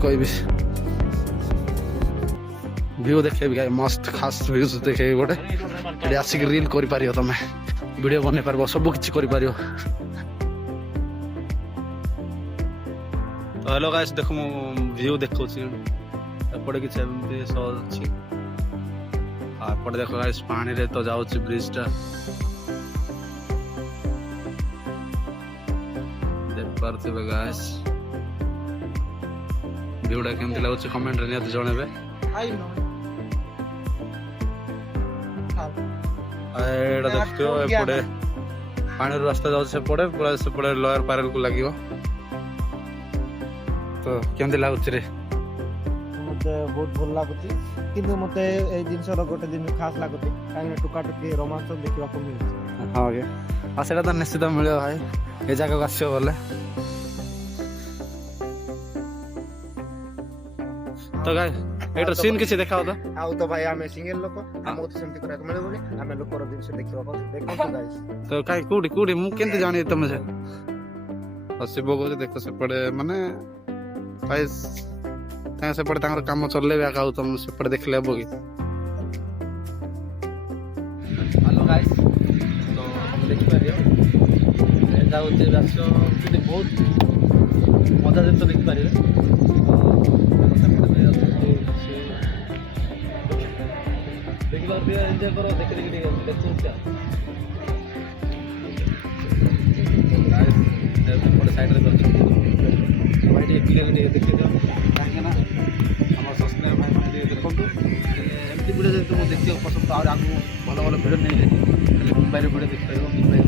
कोई भी व्यू देखे गाय मस्त खास व्यूज देखे गोटे ये आसिक रील कर पारियो तमे वीडियो बने पारबो सब किछि करि पारियो। तो हेलो गाइस देखो मु व्यू देखौ छी एपटे किछि एमती सो अछि आ एपटे देखो गाइस पानी रे तो जाउ छी ब्रिज टा देख पारथिबे गाइस व्यूटा केमती लागु छी कमेंट रे नियत जणेबे। एटा देखियो एपटे पानी रास्ता जाउ सेपटे पूरा सेपटे लोअर पैरेल को लागियो तो केमती लागु छी रे मते बहुत भल लागुची किंतु मते ए जिंसर गोटे दिन खास लागुची काहे टुका टुकी रोमांच देखिबा को मिलुची। हां गे आ सेटा त निश्चित मिलियो भाई ए जगह को आसियो बोले तो गाय एटा सीन किछि देखाओ तो आउ तो भाई आमे सिंगल लोक हमको तो सेमती करे मिलबोनी आमे लोकर दिन से देखिबा को देखो तो गाइस तो काई कुडी कुडी मु केनते जानि तमे से हसिबो को देखो से पड़े माने गाइस ता से पड़े तांगर काम चलले बा काउ तुम से पड़े देख लेबो की। हेलो गाइस तो हम देख पारियो ए जाउ जे रास्ता किते बहुत मजा जे तो देख पारियो देखिबार भी एंजॉय करो देख देख देखो क्या गाइस देखो साइड रे दर्शन भाई ये क्लियर देखि दो काहे ना हमर सब्सक्राइबर भाई माने देखो तो एमटी वीडियो जे तुम देखियो पसंद और आगु भलो भलो वीडियो नहीं लेकिन मुंबई रे वीडियो देख पाइबो मुंबई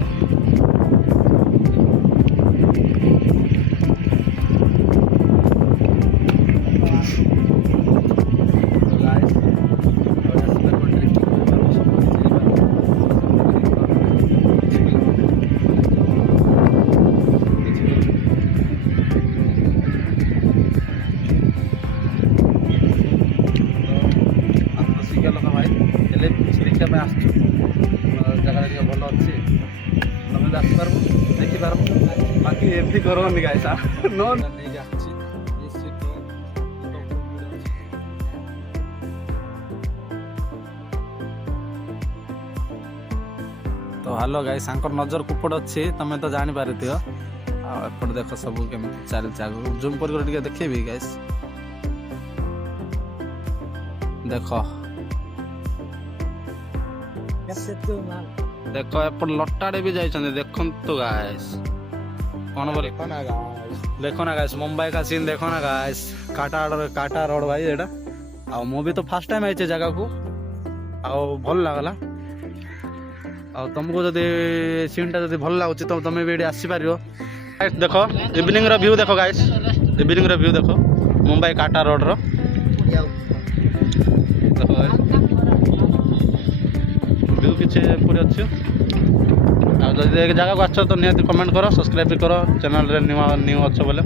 जगह भल अच्छे तुम आसपार देखिपार बाकी एमती करनी गाइस तो हेलो गाइस नजर कुपड़ अच्छी तुम तो जानी पारिथियो एपटे देख सब केमती चलती आग जूम कर देखेबी गाइस देख देखो एपट लटाड़े भी जाइछन देखंतु गाइस कौन बोले देखो ना गाइस मुंबई का सीन देखो ना गाइस काटा रोड भाई एटा आ मु भी तो फर्स्ट टाइम आइछे जगह को आ भल लागला आ तुमको जदी सीन टा जदी भल लागुची तो तुम भी एडी आसी पारियो। गाइस देखो इवनिंग रो व्यू देखो गाइस इवनिंग रो व्यू देखो मुंबई काटा रोड रो देखो व्यू किछि पूरी अच्छी आ जदि एक जगह को आछ तो नियत कमेंट करो सब्सक्राइब करो चैनल रे न्यू अच्छो बोले